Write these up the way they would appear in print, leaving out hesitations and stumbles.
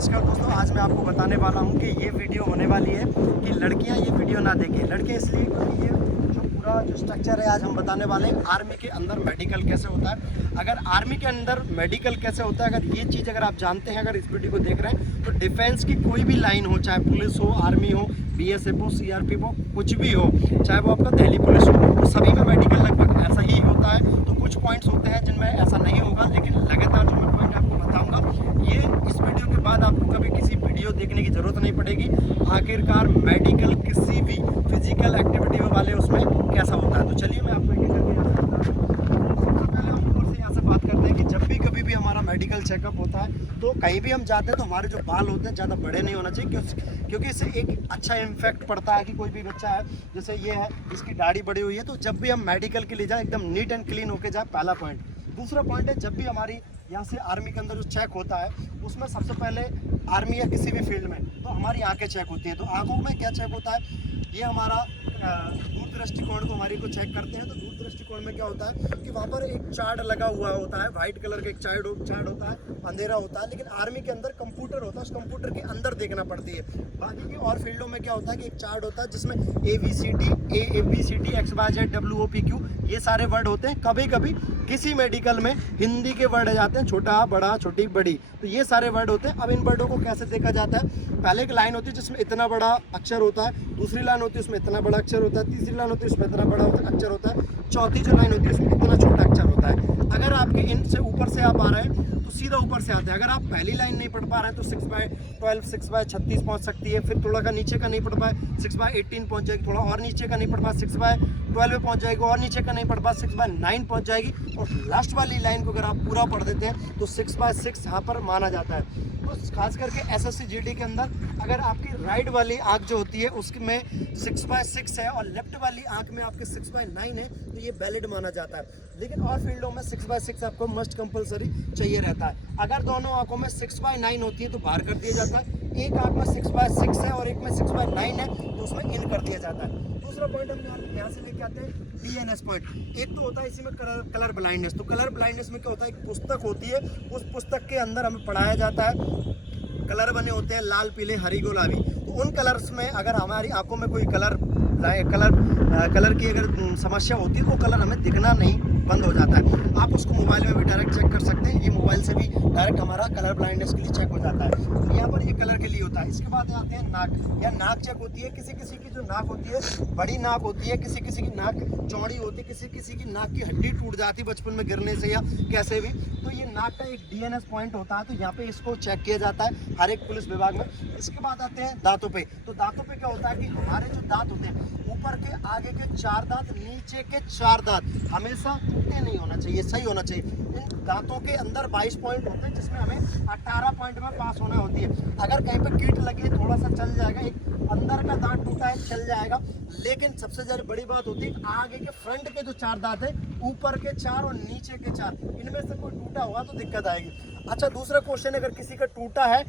नमस्कार दोस्तों, आज मैं आपको बताने वाला हूं कि ये वीडियो होने वाली है कि लड़कियां ये वीडियो ना देखें। लड़के इसलिए क्योंकि ये जो पूरा जो स्ट्रक्चर है आज हम बताने वाले हैं आर्मी के अंदर मेडिकल कैसे होता है। अगर आर्मी के अंदर मेडिकल कैसे होता है, अगर ये चीज़ अगर आप जानते हैं, अगर इस वीडियो को देख रहे हैं, तो डिफेंस की कोई भी लाइन हो, चाहे पुलिस हो, आर्मी हो, BSF हो, CRP हो, कुछ भी हो, चाहे वो आपका दिल्ली पुलिस हो, तो सभी में मेडिकल लगभग ऐसा ही होता है। तो कुछ पॉइंट्स होते हैं जिनमें ऐसा नहीं होगा, लेकिन लगातार जो मैं पॉइंट आपको बताऊंगा, ये इस वीडियो के बाद आपको कभी किसी वीडियो देखने की जरूरत नहीं पड़ेगी। आखिरकार मेडिकल किसी भी फिजिकल एक्टिविटी वाले उसमें कैसा होता है, तो चलिए मैं आपको एक एक करके पहले हम ऊपर से यहाँ से बात करते हैं कि जब भी कभी भी हमारा मेडिकल चेकअप होता है तो कहीं भी हम जाते हैं तो हमारे जो बाल होते हैं ज़्यादा बड़े नहीं होना चाहिए, क्योंकि इससे एक अच्छा इम्पैक्ट पड़ता है कि कोई भी बच्चा है, जैसे ये है, इसकी दाढ़ी बड़ी हुई है, तो जब भी हम मेडिकल के लिए जाए एकदम नीट एंड क्लीन होके जाए, पहला पॉइंट। दूसरा पॉइंट है, जब भी हमारी यहाँ से आर्मी के अंदर जो चेक होता है उसमें सबसे पहले आर्मी या किसी भी फील्ड में तो हमारी आंखें चेक होती हैं। तो आंखों में क्या चेक होता है, ये हमारा दूर दृष्टिकोण को हमारी को चेक करते हैं। तो दूर दृष्टिकोण में क्या होता है कि वहाँ पर एक चार्ट लगा हुआ होता है, वाइट कलर का एक चार्ट होता है, अंधेरा होता है, लेकिन आर्मी के अंदर कंप्यूटर होता है, उस कंप्यूटर के अंदर देखना पड़ती है। बाकी की और फील्डों में क्या होता है कि एक चार्ट होता है जिसमें ABCD XYZ WOPQ ये सारे वर्ड होते हैं। कभी कभी किसी मेडिकल में हिंदी के वर्ड आ जाते हैं, छोटा बड़ा छोटी बड़ी, तो ये सारे वर्ड होते हैं। अब इन वर्डों को कैसे देखा जाता है, पहले एक लाइन होती है जिसमें इतना बड़ा अक्षर होता है, दूसरी लाइन होती है उसमें इतना बड़ा अक्षर होता है, तीसरी लाइन होती है उसमें इतना बड़ा अक्षर होता है, चौथी जो लाइन होती है उसमें इतना छोटा अक्षर होता है। अगर आपके इन से ऊपर से आप आ रहे हैं तो सीधा ऊपर से आते हैं। अगर आप पहली लाइन नहीं पढ़ पा रहे हैं तो 6/12 6/36 पहुंच सकती है, फिर थोड़ा का नीचे का नहीं पढ़ पाए 6/18 पहुंच जाएगी, थोड़ा और नीचे का नहीं पढ़ पाए 6/12 में पहुंच जाएगी, और नीचे का नहीं पढ़ पाए 6/9 पहुंच जाएगी, और लास्ट वाली लाइन को अगर आप पूरा पढ़ देते हैं तो 6/6 यहाँ पर माना जाता है। तो खास करके SSC GD के अंदर अगर आपकी राइट वाली आंख जो होती है उसमें 6/6 है और लेफ्ट वाली आंख में आपके 6/9 है, तो ये वैलिड माना जाता है। लेकिन और फील्डों में 6/6 आपको मस्ट कंपलसरी चाहिए रहता है। अगर दोनों आंखों में 6/9 होती है तो बाहर कर दिया जाता है, एक आंख में 6/6 है और एक में 6/9 है तो उसमें इन कर दिया जाता है। दूसरा पॉइंट हम यहाँ से लेके आते हैं DNS पॉइंट। एक तो होता है इसी में कलर ब्लाइंडनेस। तो कलर ब्लाइंडनेस में क्या होता है, एक पुस्तक होती है, उस पुस्तक के अंदर हमें पढ़ाया जाता है, कलर बने होते हैं लाल पीले हरी गुलाबी। तो उन कलर्स में अगर हमारी आंखों में कोई कलर की अगर समस्या होती है तो वो कलर हमें दिखना नहीं बंद हो जाता है। आप उसको मोबाइल में भी डायरेक्ट चेक कर सकते हैं, ये मोबाइल से भी डायरेक्ट हमारा कलर ब्लाइंडनेस के लिए चेक हो जाता है। तो यहाँ पर ये कलर के लिए होता है। इसके बाद आते हैं नाक, या नाक चेक होती है। किसी किसी की जो नाक होती है बड़ी नाक होती है, किसी किसी की नाक चौड़ी होती है, किसी किसी की नाक की हड्डी टूट जाती है बचपन में गिरने से या कैसे भी, तो ये नाक का एक DNS पॉइंट होता है। तो यहाँ पे इसको चेक किया जाता है हर एक पुलिस विभाग में। इसके बाद आते हैं दांतों पे। तो दांतों पे क्या होता है कि हमारे जो दांत होते हैं, ऊपर के आगे के 4 दांत, नीचे के 4 दांत हमेशा टूटे नहीं होना चाहिए, सही होना चाहिए। इन दांतों के अंदर 22 पॉइंट होते हैं जिसमें हमें 18 पॉइंट में पास होना होती है। अगर कहीं पे कीट लगी है थोड़ा सा चल जाएगा, एक अंदर का दांत टूटा है चल जाएगा, लेकिन सबसे ज्यादा बड़ी बात होती है आगे के फ्रंट के जो 4 दांत है, ऊपर के 4 और नीचे के 4, इनमें से कोई टूटा होगा तो दिक्कत आएगी। अच्छा, दूसरा क्वेश्चन, अगर किसी का टूटा है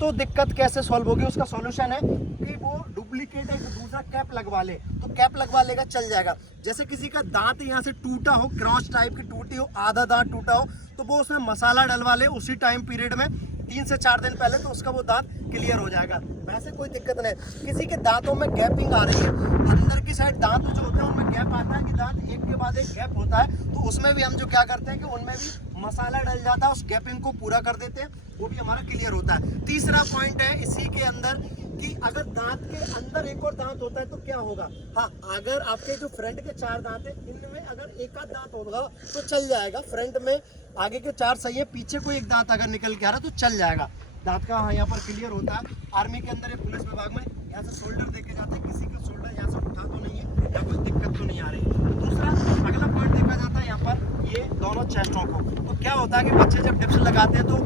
तो दिक्कत कैसे सॉल्व होगी, उसका सॉल्यूशन है कि वो डुप्लीकेट है, दूसरा कैप लगवा ले, तो कैप लगवा लेगा चल जाएगा। जैसे किसी का दांत यहाँ से टूटा हो, क्रॉस टाइप की टूटी हो, आधा दांत टूटा हो, तो वो उसमें मसाला डलवा ले उसी टाइम पीरियड में 3 से 4 दिन पहले, तो उसका वो दांत क्लियर हो जाएगा। वैसे कोई दिक्कत नहीं। किसी के दांतों में गैपिंग आ रही है, अंदर की साइड दांत जो होते हैं उनमें गैप आता है कि दांत एक के बाद एक गैप होता है, तो उसमें भी हम जो क्या करते हैं कि उनमें भी मसाला डल जाता है, उस गैपिंग को पूरा कर देते हैं, वो भी हमारा क्लियर होता है। तीसरा पॉइंट है इसी के अंदर कि अगर दांत के अंदर एक और दांत होता है तो क्या होगा। हाँ, अगर आपके जो फ्रंट के 4 दांत है, इनमें अगर एक आध दांत होगा तो चल जाएगा। फ्रंट में आगे के 4 सही है, पीछे कोई एक दांत अगर निकल के आ रहा है तो चल जाएगा। दांत का हाँ यहाँ पर क्लियर होता है। आर्मी के अंदर, पुलिस विभाग में यहाँ से शोल्डर देखे जाते हैं, किसी का शोल्डर यहाँ से उठा तो नहीं है या कोई दिक्कत तो नहीं आ रही। दूसरा अगला पॉइंट देखा जाता है यहाँ पर, ये दोनों चेस्टों को। तो क्या होता है कि बच्चे जब डिप्स लगाते हैं तो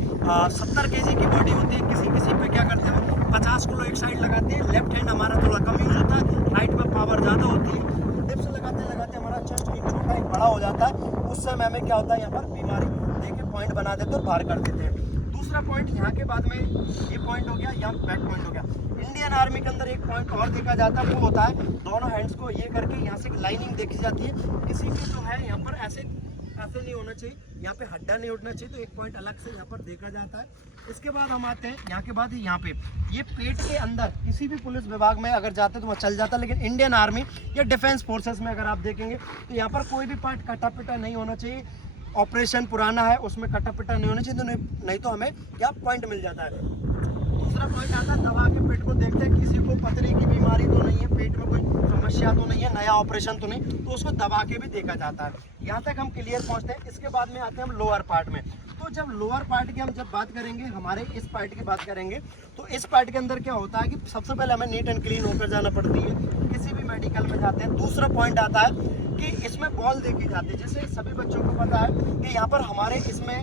70 kg की बॉडी होती है, किसी किसी पे क्या करते हैं 50 किलो एक साइड लगाते हैं। लेफ्ट हैंड हमारा थोड़ा कम यूज होता है, राइट में पावर ज़्यादा होती है। डिप्स लगाते लगाते हमारा चेस्ट एक छोटा एक बड़ा हो जाता है। उस समय हमें क्या होता है, यहाँ पर बीमारी देके पॉइंट बना देते और बाहर कर देते हैं। दूसरा पॉइंट यहाँ के बाद में ये पॉइंट हो गया, यहाँ बैक पॉइंट हो गया। इंडियन आर्मी के अंदर एक पॉइंट और देखा जाता है, वो होता है दोनों हैंड्स को ये करके यहाँ से लाइनिंग देखी जाती है। किसी की जो है यहाँ पर ऐसे ऐसे नहीं होना चाहिए, यहाँ पे हड्डा नहीं उठना चाहिए, तो एक पॉइंट अलग से यहाँ पर देखा जाता है। इसके बाद हम आते हैं यहाँ के बाद यहाँ पे, ये पेट के अंदर किसी भी पुलिस विभाग में अगर जाते हैं तो वह चल जाता है, लेकिन इंडियन आर्मी या डिफेंस फोर्सेस में अगर आप देखेंगे तो यहाँ पर कोई भी पार्ट कटा पिटा नहीं होना चाहिए। ऑपरेशन पुराना है उसमें कटा पिटा नहीं होना चाहिए, तो नहीं तो हमें क्या पॉइंट मिल जाता है। दूसरा पॉइंट आता है दबा के पेट को देखते हैं, किसी को पथरी की बीमारी तो नहीं है, पेट में कोई समस्या तो नहीं है, नया ऑपरेशन तो नहीं, तो उसको दबा के भी देखा जाता है। यहाँ तक हम क्लियर पहुँचते हैं। इसके बाद में आते हैं हम लोअर पार्ट में। तो जब लोअर पार्ट की हम जब बात करेंगे, हमारे इस पार्ट की बात करेंगे, तो इस पार्ट के अंदर क्या होता है कि सबसे पहले हमें नीट एंड क्लीन होकर जाना पड़ती है किसी भी मेडिकल में जाते हैं। दूसरा पॉइंट आता है कि इसमें बॉल देखी जाती है, जैसे सभी बच्चों को पता है कि यहाँ पर हमारे इसमें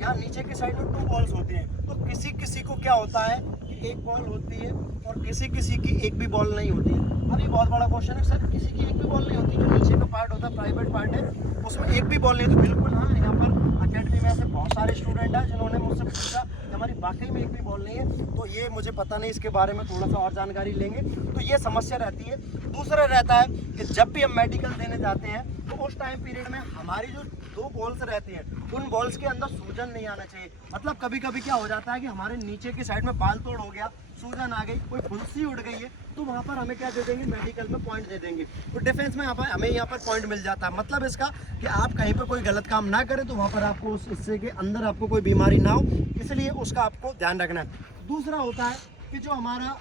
यहाँ नीचे के साइड में 2 बॉल्स होती हैं, तो किसी किसी को क्या होता है कि 1 बॉल होती है और किसी किसी की 1 भी बॉल नहीं होती है। अब ये बहुत बड़ा क्वेश्चन है, सर किसी की 1 भी बॉल नहीं होती, जो नीचे का पार्ट होता है प्राइवेट पार्ट है उसमें 1 भी बॉल नहीं होती। बिल्कुल हाँ, यहाँ पर अकेडमी में ऐसे बहुत सारे स्टूडेंट हैं जिन्होंने मुझसे पूछा कि हमारी वाकई में 1 भी बॉल नहीं है, तो ये मुझे पता नहीं, इसके बारे में थोड़ा सा और जानकारी लेंगे। तो ये समस्या रहती है। दूसरा रहता है कि जब भी हम मेडिकल देने जाते हैं तो उस टाइम पीरियड में हमारी जो 2 बॉल्स रहती हैं उन बॉल्स के अंदर सूजन नहीं आना चाहिए। मतलब कभी कभी क्या हो जाता है कि हमारे नीचे की साइड में बाल तोड़ हो गया, सूजन आ गई, कोई फुंसी उड़ गई है, तो वहाँ पर हमें क्या दे देंगे, मेडिकल में पॉइंट दे देंगे। तो डिफेंस में हमें यहाँ पर पॉइंट मिल जाता है। मतलब इसका कि आप कहीं पर कोई गलत काम ना करें तो वहाँ पर आपको उस हिस्से के अंदर आपको कोई बीमारी ना हो, इसलिए उसका आपको ध्यान रखना है। दूसरा होता है कि जो हमारा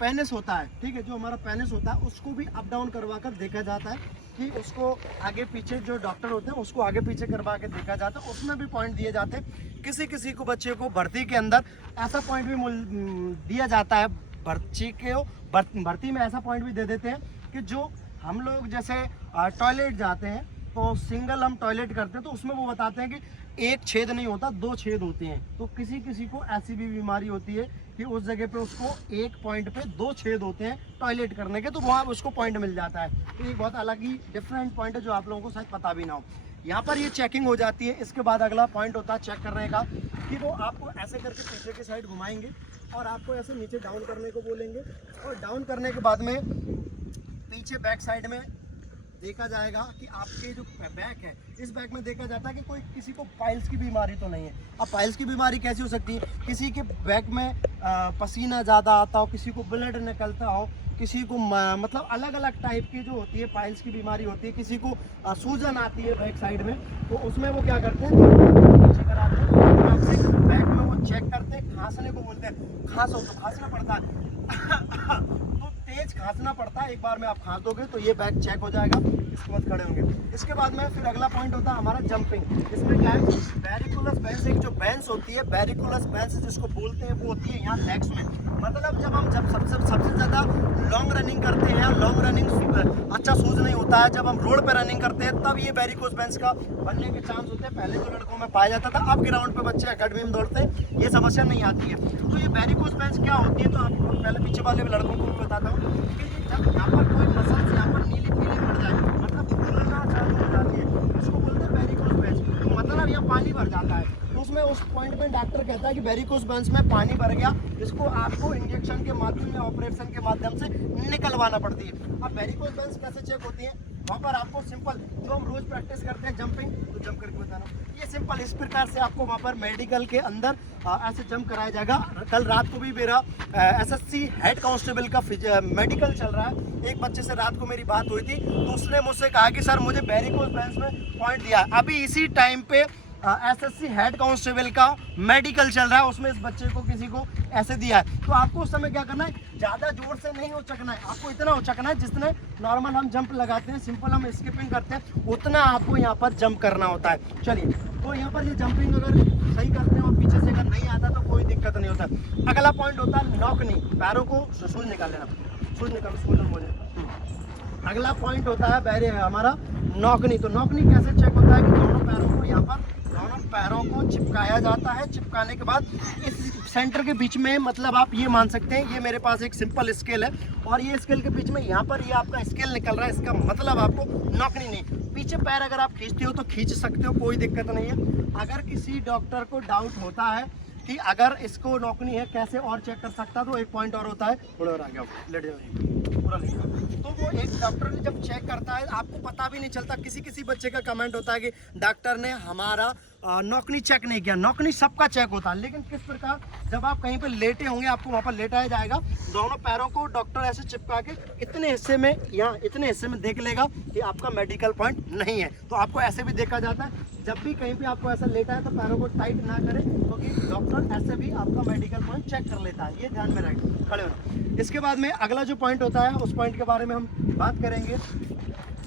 पेनिस होता है, ठीक है, जो हमारा पेनिस होता है उसको भी अप डाउन करवा कर देखा जाता है कि उसको आगे पीछे, जो डॉक्टर होते हैं उसको आगे पीछे करवा के देखा जाता है, उसमें भी पॉइंट दिए जाते हैं। किसी किसी को बच्चे को भर्ती के अंदर ऐसा पॉइंट भी दिया जाता है, भर्ती में ऐसा पॉइंट भी दे देते हैं कि जो हम लोग जैसे टॉयलेट जाते हैं तो सिंगल हम टॉयलेट करते हैं तो उसमें वो बताते हैं कि 1 छेद नहीं होता, 2 छेद होते हैं। तो किसी किसी को ऐसी भी बीमारी होती है कि उस जगह पे उसको 1 पॉइंट पे 2 छेद होते हैं टॉयलेट करने के, तो वहाँ उसको पॉइंट मिल जाता है। तो एक बहुत अलग ही डिफरेंट पॉइंट है जो आप लोगों को शायद पता भी ना हो। यहाँ पर ये चेकिंग हो जाती है। इसके बाद अगला पॉइंट होता है चेक करने का, कि वो आपको ऐसे करके पीछे की साइड घुमाएंगे और आपको ऐसे नीचे डाउन करने को बोलेंगे, और डाउन करने के बाद में पीछे बैक साइड में देखा जाएगा कि आपके जो बैक है, इस बैक में देखा जाता है कि कोई किसी को पाइल्स की बीमारी तो नहीं है। अब पाइल्स की बीमारी कैसी हो सकती है, किसी के बैक में पसीना ज़्यादा आता हो, किसी को ब्लड निकलता हो, किसी को मतलब अलग अलग टाइप की जो होती है पाइल्स की बीमारी होती है, किसी को सूजन आती है बैक साइड में, तो उसमें वो क्या करते हैं, नीचे कराते हैं, बैक में वो चेक करते हैं, खांसने को बोलते हैं, खांसो तो खांसना पड़ता है तो तेज खांसना पड़ता है। एक बार में आप खांस दोगे तो ये बैक चेक हो जाएगा, इसके बाद खड़े होंगे। इसके बाद में फिर अगला पॉइंट होता है हमारा जंपिंग। इसमें क्या है, वेरिकुलस वेन्स, एक जो वेन्स होती है, वेरिकुलस वेन्स जिसको बोलते हैं, वो होती है यहाँ लेग्स में। मतलब जब हम सबसे ज़्यादा लॉन्ग रनिंग करते हैं, लॉन्ग रनिंग अच्छा सूज नहीं होता है, जब हम रोड पर रनिंग करते हैं तब ये वेरिकोस वेन्स का बनने के चांस होते हैं। पहले तो लड़कों में पाया जाता था, अब ग्राउंड पे बच्चे अकेडमी में दौड़ते हैं, ये समस्या नहीं आती है। तो ये वेरिकोस वेन्स क्या होती है, तो आपको पहले पीछे वाले लड़कों को भी बताता हूँ कि जब यहाँ पर कोई मसल्स यहाँ पर नीली पीली पड़ जाए, मतलब फूलना चालू हो जाती है, उसको बोलते हैं वेरिकोस वेन्स। तो मतलब यहाँ पानी भर जाता है, तो उसमें उस पॉइंट में डॉक्टर कहता है कि वेरिकोस वेन्स में पानी भर गया, इसको आपको इंजेक्शन के माध्यम में, ऑपरेशन के माध्यम से निकलवाना पड़ती है। अब वेरिकोस वेन्स कैसे चेक होती है, वहाँ पर आपको सिंपल जो हम रोज प्रैक्टिस करते हैं जंपिंग, तो जंप करके बताना, ये सिंपल इस प्रकार से आपको वहाँ पर मेडिकल के अंदर ऐसे जंप कराया जाएगा। कल रात को भी मेरा एसएससी हेड कांस्टेबल का मेडिकल चल रहा है, एक बच्चे से रात को मेरी बात हुई थी, तो उसने मुझसे कहा कि सर मुझे वेरिकोस वेन्स में पॉइंट दिया। अभी इसी टाइम पे एसएससी हेड कांस्टेबल का मेडिकल चल रहा है, उसमें इस बच्चे को किसी को ऐसे दिया है। तो आपको उस समय क्या करना है, ज़्यादा जोर से नहीं उचकना है, आपको इतना उचकना है जितने नॉर्मल हम जंप लगाते हैं, सिंपल हम स्किपिंग करते हैं, उतना आपको यहाँ पर जंप करना होता है। चलिए, तो यहाँ पर ये जंपिंग अगर सही करते हैं और पीछे से अगर नहीं आता तो कोई दिक्कत नहीं होता। अगला पॉइंट होता है नॉकनी, पैरों को सूज निकाल लेना, सूज निकाल, सूज मुझे। अगला पॉइंट होता है हमारा नॉकनी। तो नॉकनी कैसे चेक होता है कि दोनों पैरों को यहाँ पर, दोनों पैरों को चिपकाया जाता है। चिपकाने के बाद इस सेंटर के बीच में, मतलब आप ये मान सकते हैं, ये मेरे पास एक सिंपल स्केल है और ये स्केल के बीच में यहाँ पर ये आपका स्केल निकल रहा है, इसका मतलब आपको नॉकनी नहीं। पीछे पैर अगर आप खींचते हो तो खींच सकते हो, कोई दिक्कत नहीं है। अगर किसी डॉक्टर को डाउट होता है कि अगर इसको नॉकनी है कैसे और चेक कर सकता, तो एक पॉइंट और होता है, थोड़ा और आ गया, लेट जाओ। पूरा लिखा। तो वो एक डॉक्टर ने जब चेक करता है, आपको पता भी नहीं चलता। किसी किसी बच्चे का कमेंट होता है कि डॉक्टर ने हमारा नौकनी चेक नहीं किया। नौकनी सबका चेक होता है, लेकिन किस प्रकार, जब आप कहीं पर लेटे होंगे, आपको वहाँ पर लेटाया जाएगा, दोनों पैरों को डॉक्टर ऐसे चिपका के इतने हिस्से में, यहाँ इतने हिस्से में देख लेगा कि आपका मेडिकल पॉइंट नहीं है। तो आपको ऐसे भी देखा जाता है, जब भी कहीं पे आपको ऐसा लेटा है तो पैरों को टाइट ना करें, क्योंकि डॉक्टर ऐसे भी आपका मेडिकल पॉइंट चेक कर लेता है। ये ध्यान में रखें, खड़े होना। इसके बाद में अगला जो पॉइंट होता है, उस पॉइंट के बारे में हम बात करेंगे।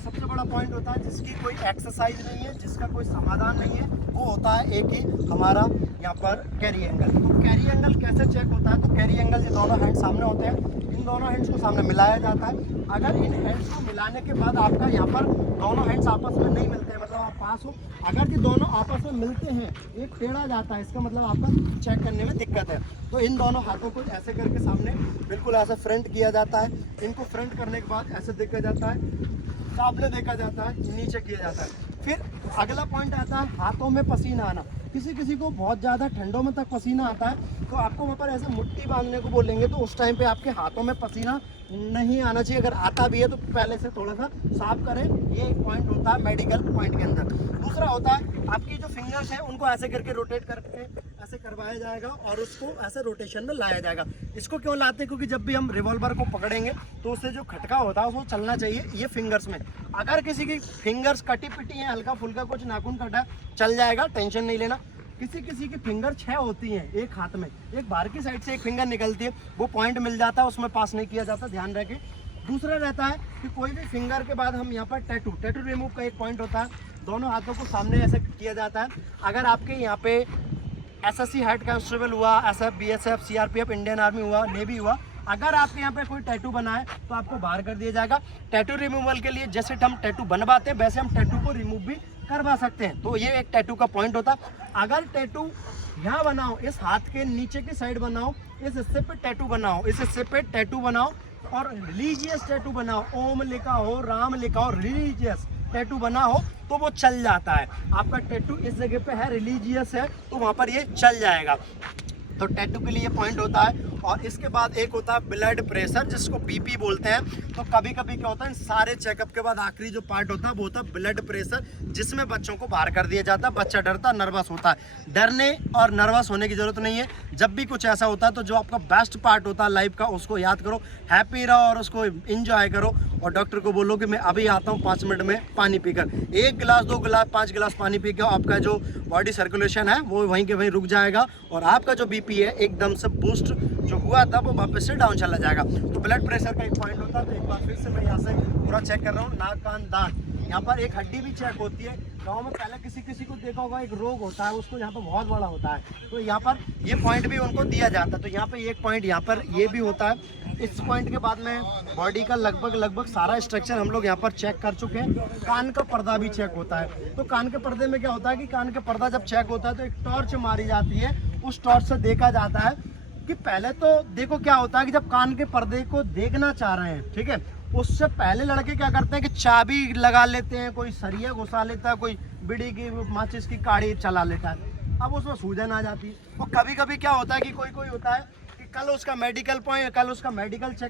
सबसे बड़ा पॉइंट होता है जिसकी कोई एक्सरसाइज नहीं है, जिसका कोई समाधान नहीं है, वो होता है एक ही हमारा यहाँ पर कैरी एंगल। तो कैरी एंगल कैसे चेक होता है? तो कैरी एंगल, ये दोनों हैंड सामने होते हैं, इन दोनों हैंड्स को सामने मिलाया जाता है। अगर इन हैंड्स को मिलाने के बाद आपका यहाँ पर दोनों हैंड्स आपस में नहीं मिलते हैं, मतलब आप पास हो, अगर ये दोनों आपस में मिलते हैं, एक टेढ़ा जाता है, इसका मतलब आपका चेक करने में दिक्कत है। तो इन दोनों हाथों को ऐसे करके सामने बिल्कुल ऐसा फ्रंट किया जाता है। इनको फ्रंट करने के बाद ऐसे देखा जाता है, सामने देखा जाता है, नीचे किया जाता है। फिर अगला पॉइंट आता है हाथों में पसीना आना। किसी किसी को बहुत ज़्यादा ठंडों में तक पसीना आता है, तो आपको वहाँ पर ऐसे मुट्ठी बांधने को बोलेंगे, तो उस टाइम पे आपके हाथों में पसीना नहीं आना चाहिए। अगर आता भी है तो पहले से थोड़ा सा साफ करें। ये एक पॉइंट होता है मेडिकल पॉइंट के अंदर। दूसरा होता है आपकी जो फिंगर्स हैं, उनको ऐसे करके रोटेट करके ऐसे करवाया जाएगा और उसको ऐसे रोटेशन में लाया जाएगा। इसको क्यों लाते हैं? क्योंकि जब भी हम रिवॉल्वर को पकड़ेंगे तो उससे जो खटका होता है उसको चलना चाहिए ये फिंगर्स में। अगर किसी की फिंगर्स कटी पिटी है, हल्का फुल्का कुछ नाखून कटा, चल जाएगा, टेंशन नहीं लेना। किसी किसी की फिंगर 6 होती हैं एक हाथ में, एक बाहर की साइड से एक फिंगर निकलती है, वो पॉइंट मिल जाता है, उसमें पास नहीं किया जाता, ध्यान रखें। दूसरा रहता है कि कोई भी फिंगर के बाद हम यहाँ पर टैटू रिमूव का एक पॉइंट होता है। दोनों हाथों को सामने ऐसे किया जाता है। अगर आपके यहाँ पे एसएससी हेड कांस्टेबल हुआ, SF, BSF, CRPF, Indian army हुआ, नेवी हुआ, अगर आपके यहाँ पे कोई टैटू बना है तो आपको बाहर कर दिया जाएगा। टैटू रिमूवल के लिए जैसे हम टैटू बनवाते हैं वैसे हम टैटू को रिमूव भी करवा सकते हैं। तो ये एक टैटू का पॉइंट होता है। अगर टैटू यहाँ बनाओ, इस हाथ के नीचे की साइड बनाओ, इस हिस्से पे टैटू बनाओ, इस हिस्से पे टैटू बनाओ और रिलीजियस टैटू बनाओ, ओम लिखा हो, राम लिखा हो, रिलीजियस टैटू बना हो तो वो चल जाता है। आपका टैटू इस जगह पे है, रिलीजियस है, तो वहाँ पर ये चल जाएगा। तो टैटू के लिए पॉइंट होता है। और इसके बाद एक होता है ब्लड प्रेशर, जिसको बीपी बोलते हैं। तो कभी कभी क्या होता है, सारे चेकअप के बाद आखिरी जो पार्ट होता है वो होता है ब्लड प्रेशर, जिसमें बच्चों को बाहर कर दिया जाता है। बच्चा डरता, नर्वस होता है। डरने और नर्वस होने की जरूरत नहीं है। जब भी कुछ ऐसा होता है तो जो आपका बेस्ट पार्ट होता है लाइफ का, उसको याद करो, हैप्पी रहो और उसको इंजॉय करो। और डॉक्टर को बोलो कि मैं अभी आता हूँ 5 मिनट में पानी पीकर। 1 गिलास, 2 गिलास, 5 गिलास पानी पी के आपका जो बॉडी सर्कुलेशन है वो वहीं के वहीं रुक जाएगा और आपका जो बीपी है एकदम से बूस्ट जो हुआ था वो वापस से डाउन चला जाएगा। तो ब्लड प्रेशर का एक पॉइंट होता है। तो एक बार फिर से मैं यहाँ से पूरा चेक कर रहा हूँ। नाक, कान, दांत, यहाँ पर एक हड्डी भी चेक होती है। गाँव में पहले किसी किसी को देखा होगा, एक रोग होता है उसको यहाँ पर बहुत बड़ा होता है, तो यहाँ पर ये पॉइंट भी उनको दिया जाता है। तो यहाँ पे एक पॉइंट यहाँ पर ये भी होता है। इस पॉइंट के बाद में बॉडी का लगभग सारा स्ट्रक्चर हम लोग यहाँ पर चेक कर चुके हैं। कान का पर्दा भी चेक होता है। तो कान के पर्दे में क्या होता है कि कान का पर्दा जब चेक होता है तो एक टॉर्च मारी जाती है। उस टॉर्च से देखा जाता है कि पहले तो देखो क्या होता है कि जब कान के पर्दे को देखना चाह रहे हैं, ठीक है, उससे पहले लड़के क्या करते हैं कि चाबी लगा लेते हैं, कोई सरिया घुसा लेता है, कोई बीड़ी की माचिस की काड़ी चला लेता है। अब उसमें सूजन आ जाती है। और कभी कभी क्या होता है कि कोई होता है कि कल उसका मेडिकल चेक